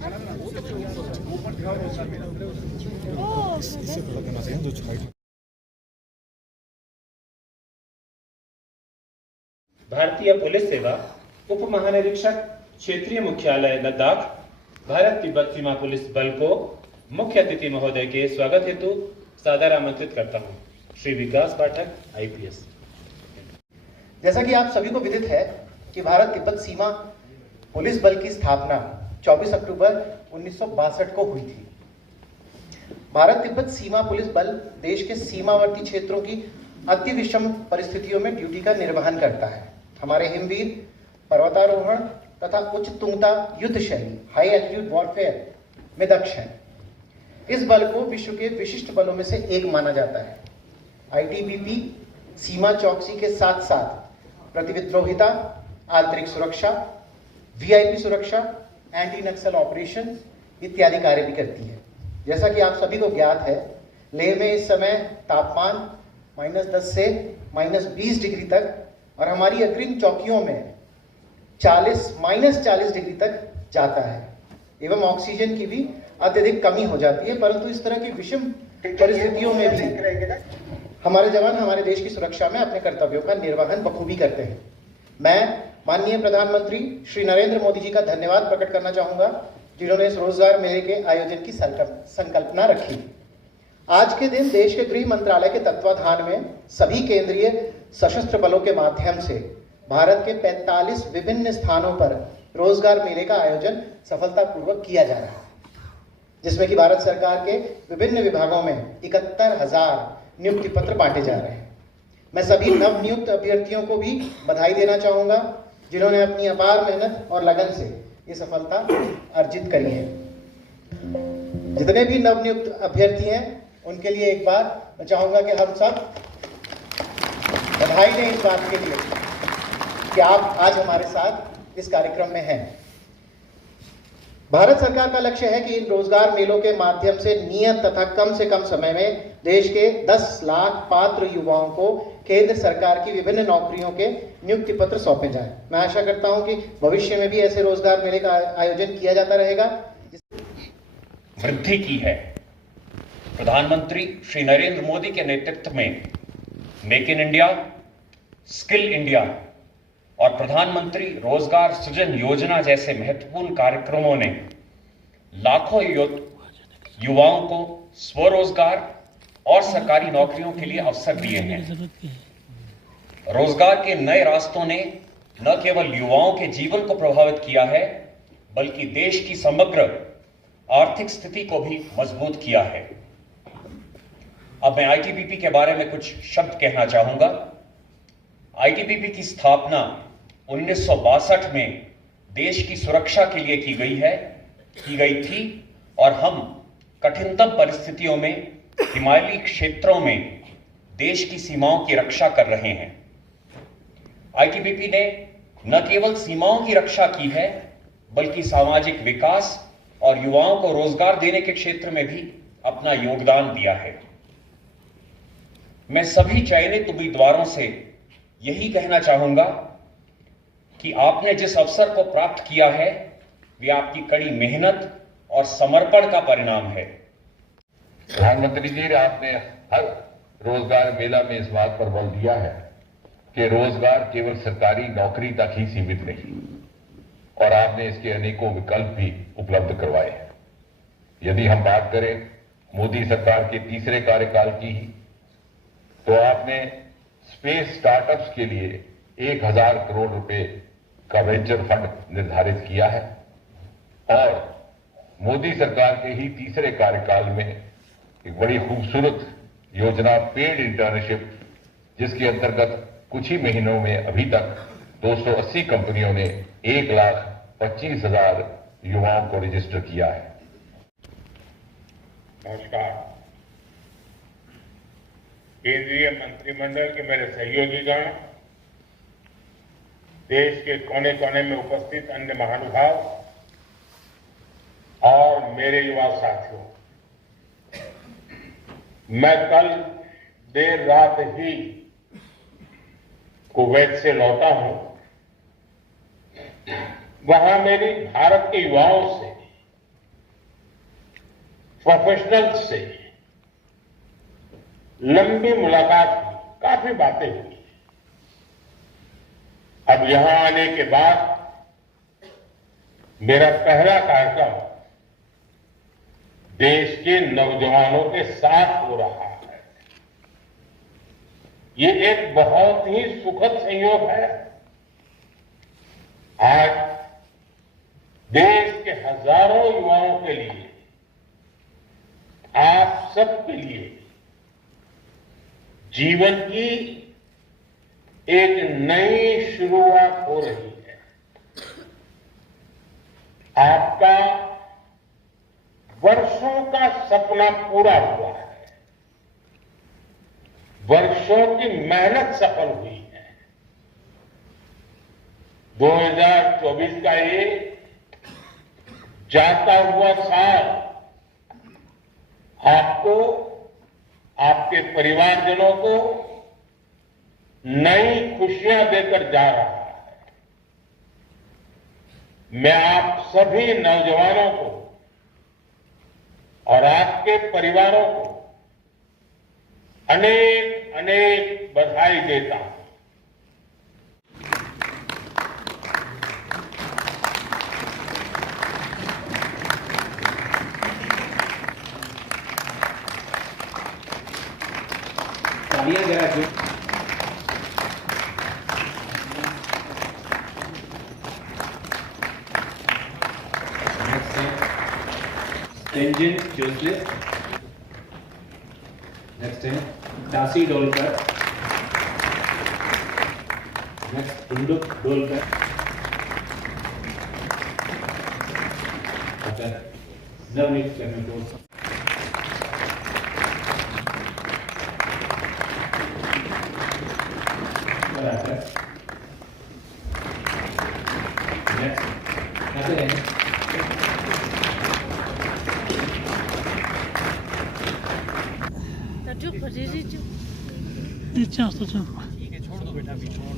भारतीय पुलिस सेवा उप महानिरीक्षक क्षेत्रीय मुख्यालय लद्दाख भारत तिब्बत सीमा पुलिस बल को मुख्य अतिथि महोदय के स्वागत हेतु सादर आमंत्रित करता हूं। श्री विकास पाठक, IPS। जैसा कि आप सभी को विदित है कि भारत तिब्बत सीमा पुलिस बल की स्थापना 24 अक्टूबर 1962 को हुई थी। भारत तिब्बत सीमा पुलिस बल देश के सीमावर्ती क्षेत्रों की अति विषम परिस्थितियों में ड्यूटी का निर्वहन करता है। हमारे हिमवीर पर्वतारोहण तथा उच्च तुंगता युद्ध शैली हाई एल्टीट्यूड वॉरफेयर में दक्ष हैं। इस बल को विश्व के विशिष्ट बलों में से एक माना जाता है। ITBP सीमा चौकसी के साथ साथ प्रतिविद्रोहिता, आंतरिक सुरक्षा, VIP सुरक्षा, एंटी नक्सल ऑपरेशन इत्यादि कार्य भी करती है। जैसा कि आप सभी को ज्ञात है, लेह में इस समय तापमान -10 से -20 डिग्री तक और हमारी अग्रिम चौकियों में -40 डिग्री तक जाता है एवं ऑक्सीजन की भी अत्यधिक कमी हो जाती है। परंतु इस तरह की विषम परिस्थितियों में भी हमारे जवान हमारे देश की सुरक्षा में अपने कर्तव्यों का निर्वहन बखूबी करते हैं। मैं माननीय प्रधानमंत्री श्री नरेंद्र मोदी जी का धन्यवाद प्रकट करना चाहूंगा, जिन्होंने इस रोजगार मेले के आयोजन की संकल्पना रखी। आज के दिन देश के गृह मंत्रालय के तत्वाधान में सभी केंद्रीय सशस्त्र बलों के माध्यम से भारत के 45 विभिन्न स्थानों पर रोजगार मेले का आयोजन सफलतापूर्वक किया जा रहा है, जिसमें कि भारत सरकार के विभिन्न विभागों में 71,000 नियुक्ति पत्र बांटे जा रहे हैं। मैं सभी नव नियुक्त अभ्यर्थियों को भी बधाई देना चाहूंगा, जिन्होंने अपनी अपार मेहनत और लगन से ये सफलता अर्जित करी है। जितने भी नव नियुक्त अभ्यर्थी हैं, उनके लिए एक बार मैं चाहूंगा कि हम सब बधाई दें इस बात के लिए कि आप आज हमारे साथ इस कार्यक्रम में हैं। भारत सरकार का लक्ष्य है कि इन रोजगार मेलों के माध्यम से नियत तथा कम से कम समय में देश के 10 लाख पात्र युवाओं को केंद्र सरकार की विभिन्न नौकरियों के नियुक्ति पत्र सौंपे जाएं। मैं आशा करता हूं कि भविष्य में भी ऐसे रोजगार मेले का आयोजन किया जाता रहेगा। वृद्धि की है। प्रधानमंत्री श्री नरेंद्र मोदी के नेतृत्व में make in India, skill India और प्रधानमंत्री रोजगार सृजन योजना जैसे महत्वपूर्ण कार्यक्रमों ने लाखों युवाओं को स्वरोजगार और सरकारी नौकरियों के लिए अवसर दिए हैं। रोजगार के नए रास्तों ने न केवल युवाओं के जीवन को प्रभावित किया है, बल्कि देश की समग्र आर्थिक स्थिति को भी मजबूत किया है। अब मैं ITBP के बारे में कुछ शब्द कहना चाहूंगा। ITBP की स्थापना 1962 में देश की सुरक्षा के लिए की गई थी और हम कठिनतम परिस्थितियों में हिमालयी क्षेत्रों में देश की सीमाओं की रक्षा कर रहे हैं। ITBP ने न केवल सीमाओं की रक्षा की है, बल्कि सामाजिक विकास और युवाओं को रोजगार देने के क्षेत्र में भी अपना योगदान दिया है। मैं सभी चयनित उम्मीदवारों से यही कहना चाहूंगा कि आपने जिस अवसर को प्राप्त किया है, वे आपकी कड़ी मेहनत और समर्पण का परिणाम है। प्रधानमंत्री जी, आपने हर रोजगार मेला में इस बात पर बल दिया है कि रोजगार केवल सरकारी नौकरी तक ही सीमित नहीं, और आपने इसके अनेकों विकल्प भी उपलब्ध करवाए हैं। यदि हम बात करें मोदी सरकार के तीसरे कार्यकाल की ही, तो आपने स्पेस स्टार्टअप्स के लिए 1,000 करोड़ रुपए का वेंचर फंड निर्धारित किया है, और मोदी सरकार के ही तीसरे कार्यकाल में एक बड़ी खूबसूरत योजना पेड इंटर्नशिप, जिसके अंतर्गत कुछ ही महीनों में अभी तक 280 कंपनियों ने 1,25,000 युवाओं को रजिस्टर किया है। नमस्कार। केंद्रीय मंत्रिमंडल के मेरे सहयोगीगण, देश के कोने कोने में उपस्थित अन्य महानुभाव और मेरे युवा साथियों, मैं कल देर रात ही कुवैत से लौटा हूं। वहां मेरी भारत के युवाओं से प्रोफेशनल्स से लंबी मुलाकात हुई, काफी बातें हुई। अब यहां आने के बाद मेरा पहला कार्यक्रम देश के नौजवानों के साथ हो रहा है। ये एक बहुत ही सुखद संयोग है। आज देश के हजारों युवाओं के लिए, आप सबके लिए जीवन की एक नई शुरुआत हो रही है। आपका वर्षों का सपना पूरा हुआ है, वर्षों की मेहनत सफल हुई है। 2024 का ये जाता हुआ साल आपको, आपके परिवारजनों को नई खुशियां देकर जा रहा है। मैं आप सभी नौजवानों को और आपके परिवारों को अनेक अनेक बधाई देता हूं। तालियां जरा जो Tenzin Joslip. Next है दासी डोलकर. Next Bunduk Dolkar. अच्छा नवनीत करने को बराबर. Next कैसे है? चुप हो जी चुप। नीचे तो चुप। ठीक है छोड़ दो बेटा बीच में।